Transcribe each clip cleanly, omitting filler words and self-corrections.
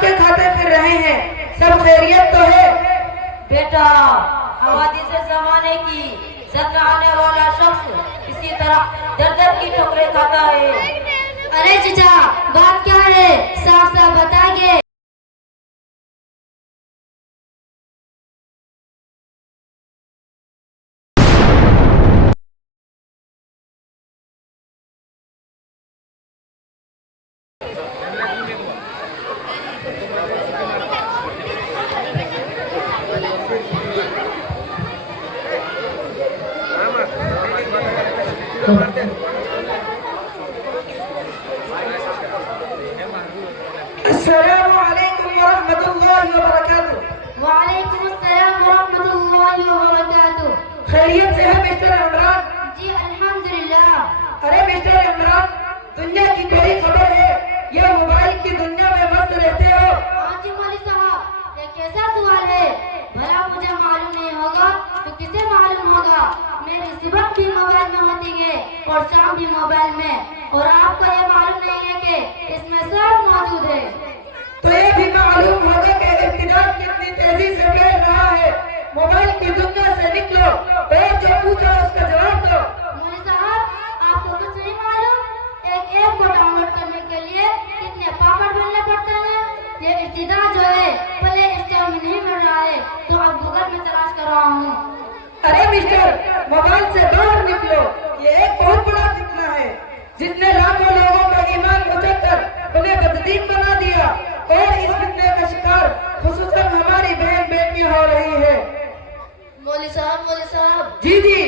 धक्के खाते फिर रहे हैं, सब खैरियत तो है? बेटा, हवादिस ज़माने की सद में आने वाला शख्स इसी तरह दर दर की ठोकरें खाता है। अरे चचा, बात क्या है, साफ साफ बताइए। अस्सलामु अलैकुम व रहमतुल्लाहि व बरकातुहू। वालेकुम अस्सलाम व रहमतुल्लाहि व बरकातुहू। खैरियत से है मिस्टर इमरान? जी अल्हम्दुलिल्लाह। अरे मिस्टर इमरान, दुनिया की कोई खबर है या मोबाइल की दुनिया में मस्त रहते हो? हाँ जी मौलवी साहब, ये कैसा सवाल है? भला मुझे मालूम नहीं होगा तो किसे मालूम होगा? मेरी सुबह भी मोबाइल में होती है और शाम भी मोबाइल में, और आपको ये मालूम नहीं है कि इसमें सब मौजूद है। तो ये भी मालूम होगा कि इब्तिदाअ कितनी तेजी से फैल रहा है। मोबाइल की दुनिया से निकलो और जो पूछा उसका जवाब दो। मौलवी साहब, आपको कुछ नहीं मालूम? एक ऐप को डाउनलोड करने के लिए कितने पापड़ बेलने पड़ते हैं। ये इब्तिदाअ जो है प्ले स्टोर में नहीं मिल रहा है, तो अब गूगल में तलाश कर रहा हूँ। अरे मिस्टर, मोबाइल से बाहर निकलो, ये एक बहुत बड़ा फितना है जिसने लाखों लोगों का ईमान उचक उन्हें बददीन बना दिया, और इस फितने का शिकार खुसूसन हमारी बहन बेटी हो रही है। मौलवी साहब, जी जी।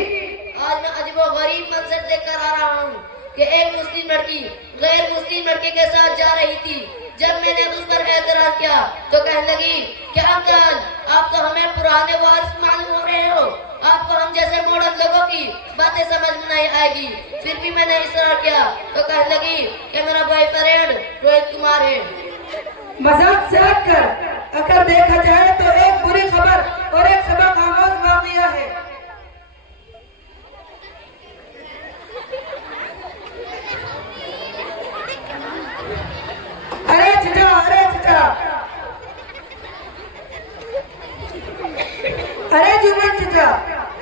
आज मैं अजीबो गरीब मंजर देख कर आ रहा हूँ कि एक मुस्लिम लड़की गैर मुस्लिम लड़के के साथ जा रही थी। जब मैंने उस पर एतराज किया तो कहने लगी कि अंकल, आप तो हमें पुराने वारिस मालूम हो रहे हो, आपको हम जैसे मॉडर्न लोगों की बातें समझ में नहीं आएगी। फिर भी मैंने इसरार किया तो कहने लगी कि मेरा बॉयफ्रेंड रोहित कुमार है। मजाक से हटकर अगर देखा जाए तो एक बुरी खबर और एक सबक आमोज वाक़िया है। अरे चचा, अरे जुम्मन चचा,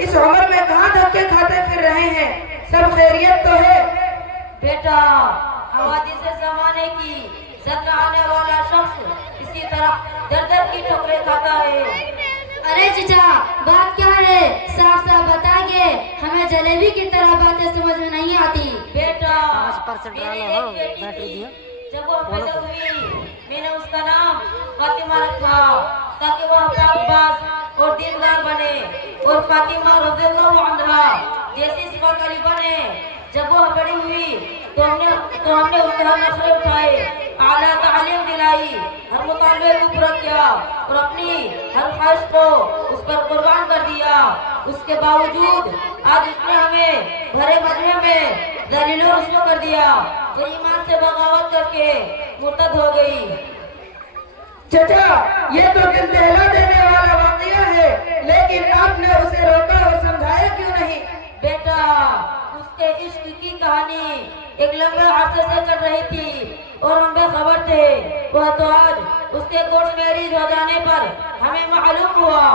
इस उम्र में कहाँ धक्के खाते फिर रहे हैं, सब खैरियत तो है? बेटा, हवादिस ज़माने की सद में आने वाला शख्स इसी तरह दर दर की ठोकरें खाता है। अरे चचा, बात क्या है, साफ साफ बताइए। हमें जलेबी की तरह बातें समझ में नहीं आती। बेटा, मेरी एक बेटी थी, जब वो पैदा हुई मैंने उसका नाम फातिमा रखा ताकि वह पाकबाज और दीनदार बने और फातिमा रज़ियल्लाहु अन्हा जैसी सिफात वाली बने। जब वह बड़ी हुई तो हमने उससे हर नखरे उठाए, आला तालीम दिलाई, हर मुतालबे को पूरा किया और अपनी हर ख्वाहिश को उस पर कुर्बान कर दिया। उसके बावजूद आज उसने हमें भरे मजमे में ज़लील और रुस्वा कर दिया और ईमान से बगावत करके मुर्तद हो गई। चचा, ये तो दिल दहला देने वाला वाक़या है, लेकिन आपने उसे रोका और समझाया क्यों नहीं? बेटा, उसके इश्क की कहानी एक लंबे अरसे से चल रही थी और हम बेखबर थे। वह तो आज उसके कोर्ट मैरिज हो जाने पर हमें मालूम हुआ।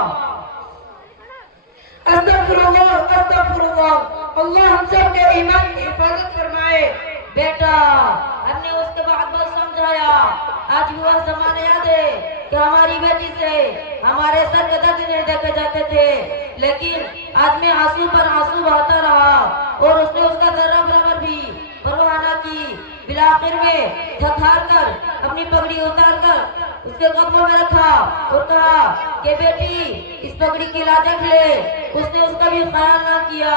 अस्तगफिरुल्लाह, अस्तगफिरुल्लाह, अल्लाह हम सब के ईमान की हिफाजत फरमाए। बेटा, हमने उसके बाद बहुत समझाया। आज भी वह ज़माना याद है कि हमारी बेटी से हमारे सर के दर्द नहीं देखे जाते थे, लेकिन आज में आंसू पर आंसू बहाता रहा और उसने उसका जर्रा बराबर भी परवाह न की। बिलाखिर में थक हार कर अपनी पगड़ी उतार कर उसके कदमों में रखा और कहा कि बेटी, इस पगड़ी की लाजक ले। उसने उसका भी ख्याल न किया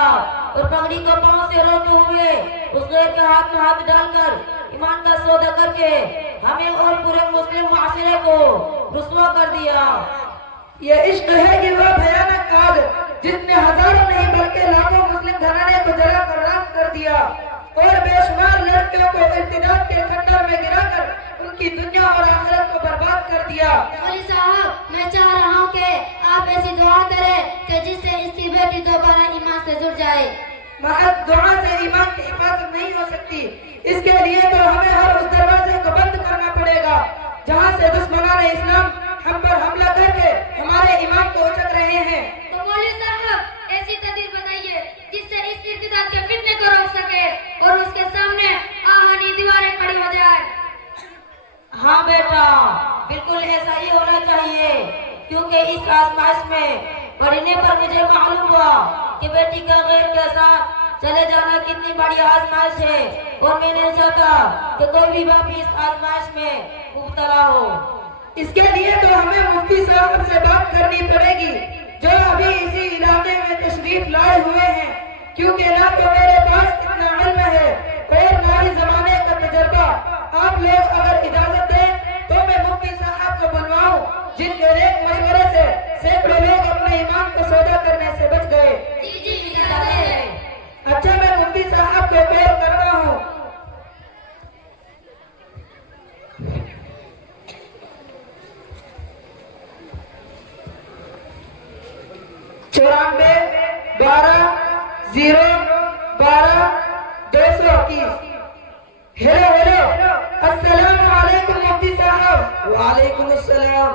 और पगड़ी को पांव से रोते हुए उस गैर के हाथ में हाथ डालकर ईमान का सौदा करके हमें और पूरे मुस्लिम माशरे को रुस्वा कर दिया। ये इश्क है कि वह भयानक आग जिसने हजारों नहीं बल्कि लाखों मुस्लिम घराने को जलाकर राख कर दिया और बेशुमार लड़कियों को इब्तिदाअ के खंडर में गिराकर उनकी दुनिया और आखिरत को बर्बाद कर दिया। मौलवी साहब, मैं चाह रहा हूँ कि आप ऐसी दुआ करें कि जिससे इसकी बेटी दोबारा ईमान से जुड़ जाए। महज दुआ से ईमान की हिफाजत नहीं हो सकती, इसके लिए तो हमें हर उस दरवाजे को बंद करना पड़ेगा जहाँ से दुश्मनान हम पर हमला करके हमारे इमाम को उचक रहे हैं। तो मौलवी साहब ऐसी तदबीर बताइए जिससे इस इर्तिदाद के फितने को रोक सके और उसके सामने आहनी दीवारें खड़ी हो जाए। हाँ बेटा, बिल्कुल ऐसा ही होना चाहिए, क्योंकि इस आजमाइश में पढ़ने पर मुझे मालूम हुआ कि बेटी का गैर के साथ चले जाना कितनी बड़ी आजमाइश है, और मैं नहीं चाहता कि कोई भी बाप इस आजमाइश में मुब्तला हो। इसके लिए तो हमें मुफ्ती साहब से बात करनी पड़ेगी, जो अभी इसी इलाके में तशरीफ लाए हुए हैं, क्योंकि ना तो मेरे पास इतना इल्म है और ना ही जमाने का तजर्बा। आप लोग अगर इजाजत दें तो मैं मुफ्ती साहब को बुलवाऊं, जिनके नेक मशवरे से सैकड़ों लोग अपने ईमान को सौदा करने से बच गए। जी जी इजाजत है। अच्छा, मैं मुफ्ती साहब को कॉल कर रहा हूँ। 94 12 0 12 221। हेलो हेलो, अस्सलाम वालेकुम मुफ्ती साहब। वालेकुम अस्सलाम।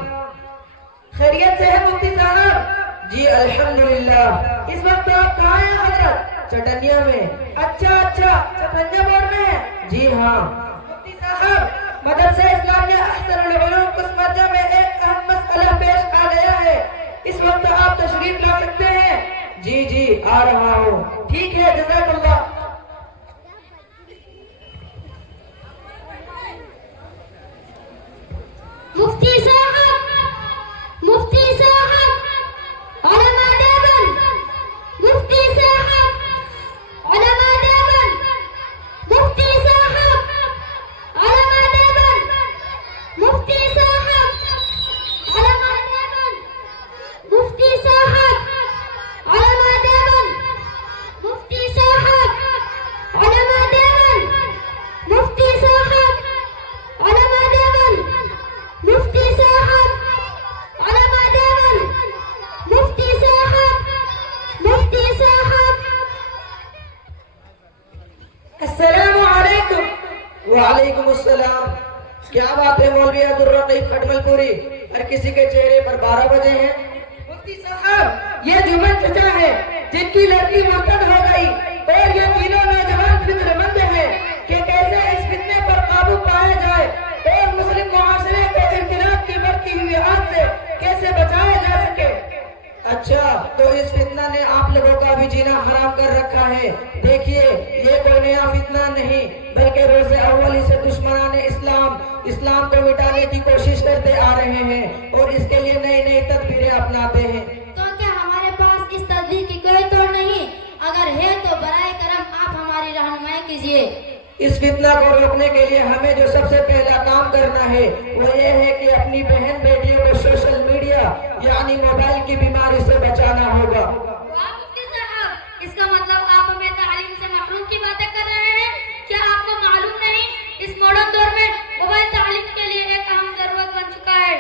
खैरियत से है मुफ्ती साहब? जी अल्हम्दुलिल्लाह। इस वक्त आप कहाँ हैं हजरत? चटनिया में। अच्छा अच्छा, चटनिया बोर्ड में है? जी हाँ। मुफ्ती साहब, मदरसा इस्लामिया अहसनुल उलूम कुसमर्जा में एक अहम मसला पेश आ गया है। इस वक्त आप तशरीफ ला सकते हैं? जी जी, आ रहा हूँ। ठीक है, जज़ाकल्लाह। मुफ्ती साहब, मुफ्ती साहब, उलमा देवबंद, मुफ्ती साहब, उलमा देवबंद, मुफ्ती साहब, उलमा देवबंद, मुफ्ती साहब, उलमा देवबंद, मुफ्ती साहब, उलमा देवबंद, मुफ्ती साहब, उलमा देवबंद, मुफ्ती साहब, उलमा देवबंद, मुफ्ती साहब, उलमा देवबंद, मुफ्ती साहब, मुफ्ती साहब। अस्सलामु अलैकुम। वालेकुम अस्सलाम। क्या बात है मौलवी अब्दुल रकीब खटमलपुरी, हर किसी के चेहरे पर 12 बजे हैं? मुफ्ती साहब, ये जुमन चचा है जिनकी लड़की मुर्तद हो गई, और ये तीनों नौजवान फिक्रमंद हैं कि कैसे इस फितने पर काबू पाया जाए और मुस्लिम मुआशरे को इख्तिलाफ की बढ़ती हुई आग से कैसे बचाया जा सके। अच्छा, तो इस फितना ने आप लोगों का भी जीना हराम कर रखा है। देखिए, ये कोई नया फितना नहीं, बल्कि रोज़े अव्वल से दुश्मनाने इस्लाम को मिटाने की कोशिश करते आ रहे हैं और इसके लिए नई नई तदबीरें अपनाते हैं। तो क्या हमारे पास इस तदबीर की कोई तोड़ नहीं? अगर है तो बराए करम आप हमारी रहनुमाई कीजिए। इस फितना को रोकने के लिए हमें जो सबसे पहला काम करना है वो ये है कि अपनी बहन बेटियों को सोशल मीडिया यानी मोबाइल की बीमारी से बचाना होगा। वाह मुफ्ती साहब, इसका मतलब आप हमें तालीम से महरूम की बातें कर रहे हैं। क्या आपको मालूम नहीं, इस मॉडर्न दौर में मोबाइल तालीम के लिए एक अहम जरूरत बन चुका है।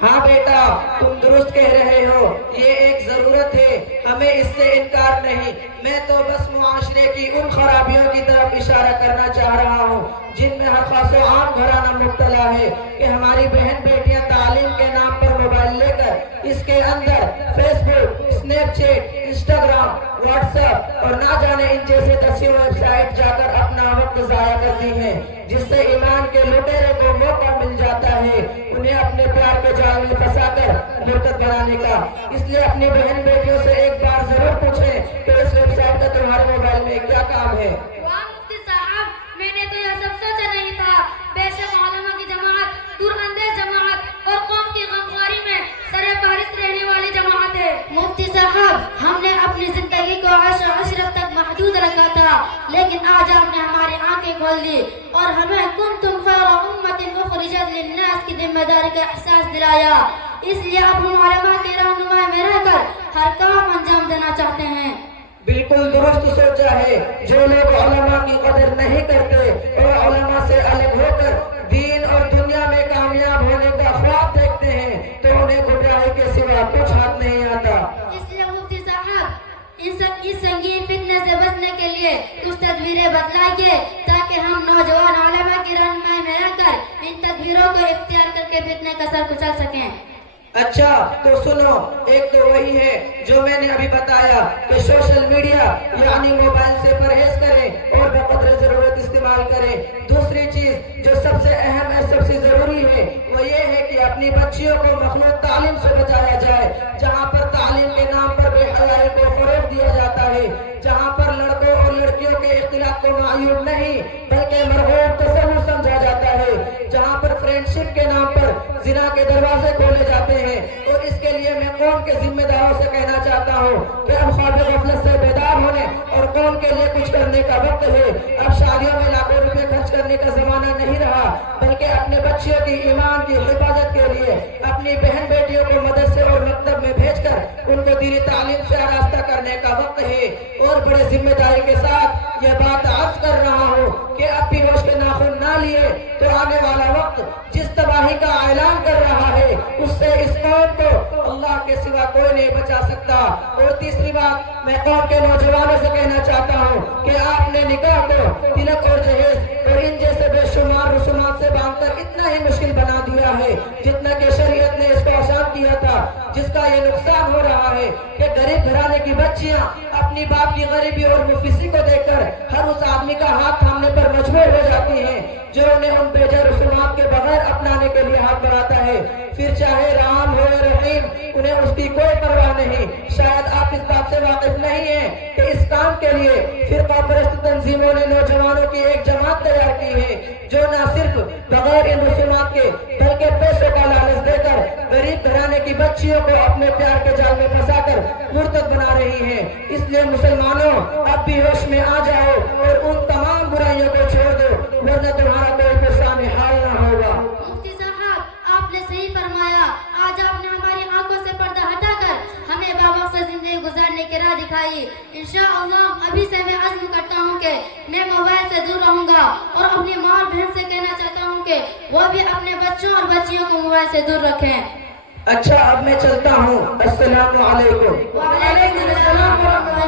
हाँ बेटा, तुम दुरुस्त कह रहे हो, ये एक जरूरत है, हमें इससे इनकार नहीं। मैं तो बस मुआशरे की उन खराबियों की तरफ इशारा करना चाह रहा हूँ जिनमें हर खास आम घराना मुब्तला है कि हमारी बहन बेटियां तालीम के नाम पर मोबाइल लेकर इसके अंदर फेसबुक, स्नैपचैट, इंस्टाग्राम, व्हाट्सएप और ना जाने इन जैसे 10 वेबसाइट जाकर अपना वक्त जाया करती हैं, जिससे ईमान के लुटेरे को मौका मिल जाता है उन्हें अपने प्यार के जाल में फंसाकर मुर्तद बनाने का। इसलिए अपनी बहन बेटियों से एक बार जरूर पूछें कि इस वेबसाइट का तुम्हारे मोबाइल में क्या काम है। वाह मुफ्ती साहब, मैंने तो यह सब सोचा नहीं था। बेशक उलमा की जमात दूरअंदेश जमात और कौम की गमखारी में सरे फहरिस्त रहने वाली जमात है। मुफ्ती साहब, हमने अपनी जिंदगी को अशरत तक महदूद रखा था, लेकिन आज आपने हमारी आंखें खोल दी और हमें कुंतुम खैरा उम्मतिन उखरिजत लिन्नास की जिम्मेदारी का एहसास दिलाया। इसलिए आप हम उलमा की रहनुमाई में रहकर हर काम अंजाम देना चाहते हैं। बिल्कुल दुरुस्त सोचा है। जो लोग उलमा की कदर नहीं करते और उलमा से अलग होकर दीन और दुनिया में कामयाब होने का ख्वाब देखते हैं, तो उन्हें गुमराही के सिवा कुछ हाथ नहीं आता। इसलिए मुफ्ती साहब, इस संगीन फितने से बचने के लिए कुछ तदबीरें बतलाइए ताकि ताकि हम नौजवान उलमा की रहनुमाई में रहकर इन तदबीरों को इख्तियार करके फितने का सर कुचल सकें। अच्छा तो सुनो, एक तो वही है जो मैंने अभी बताया कि सोशल मीडिया यानी मोबाइल से परहेज करें और बकदर जरूरत इस्तेमाल करें। दूसरी चीज जो सबसे अहम है, सबसे जरूरी है, वो ये है कि अपनी बच्चियों को मखलूत तालीम से बचाया जाए। जहाँ पर तालीम के नाम पर बेहयाई को फरोग दिया जाता है, जहाँ पर लड़कों और लड़कियों के इख्तिलाफ को मायूब नहीं बल्कि मरगूब तसव्वुर समझा जाता है, जहाँ पर फ्रेंडशिप के नाम पर जिना के दरवाजे खोले जाते हैं। और इसके लिए मैं कौम के जिम्मेदारों से कहना चाहता हूँ कि अब ख्वाब गफलत से बेदार होने और कौम के लिए कुछ करने का वक्त है। अब शादियों में लाखों रुपए खर्च करने का जमाना नहीं रहा, बल्कि अपने बच्चियों की ईमान की हिफाजत के लिए अपनी बहन बेटियों को मदरसे और मकतब में भेजकर उनको दीनी तालीम से आरास्ता करने का वक्त है। और बड़े जिम्मेदारी के साथ यह बात अर्ज कर रहा हूँ कि अब भी होश के नाखून ना लिए तो आने वाला वक्त जिस तबाही का ऐलान कर रहा है उससे इस कौम को अल्लाह के सिवा कोई नहीं बचा सकता। और तीसरी बात मैं कौम के नौजवानों से कहना चाहता हूँ कि आपने निकाह को तिलक और जहेज और इन जैसे बेशुमार रसूमात से बांधकर इतना ही मुश्किल बना दिया है जितना कि शरीयत ने इसको आसान किया था, जिसका ये नुकसान हो रहा है कि गरीब घराने की बच्चियां अपनी बाप की गरीबी और मुफलिसी को देखकर हर उस आदमी का हाथ थामने पर मजबूर हो जाती हैं जो उन्हें उन बेजा रसूमात के बगैर अपनाने के लिए हाथ बढ़ाता है। फिर चाहे राम हो या रहीम, उन्हें उसकी कोई परवाह नहीं। शायद आप इस बात से वाकिफ नहीं है कि इस काम के लिए फिरका परस्त तंजीमों ने नौजवानों की एक जमात तैयार की है जो न सिर्फ बगैर इन रसूमात के बल्कि पैसों का लालच देकर गरीब घराने की बच्चियों को अपने प्यार के जाल में फंसाकर मुर्तद बना रही हैं। इसलिए मुसलमानों अब भी होश में आ जाओ और उन तमाम बुराइयों को छोड़ दो, वरना तुम्हारा कोई पेशानी हाल ना होगा। मुफ्ती साहब, आपने सही फरमाया। आज आपने हमारी आंखों से पर्दा हटाकर हमें बामकसद जिंदगी गुजारने की राह दिखाई। इंशाअल्लाह अभी से मैं अज़्म करता हूँ कि मैं मोबाइल से दूर रहूँगा और अपनी माँ और बहन से कहना चाहता हूँ कि वो भी अपने बच्चों और बच्चियों को मोबाइल से दूर रखें। अच्छा अब मैं चलता हूँ। अस्सलामु अलैकुम। वालेकुम अस्सलाम।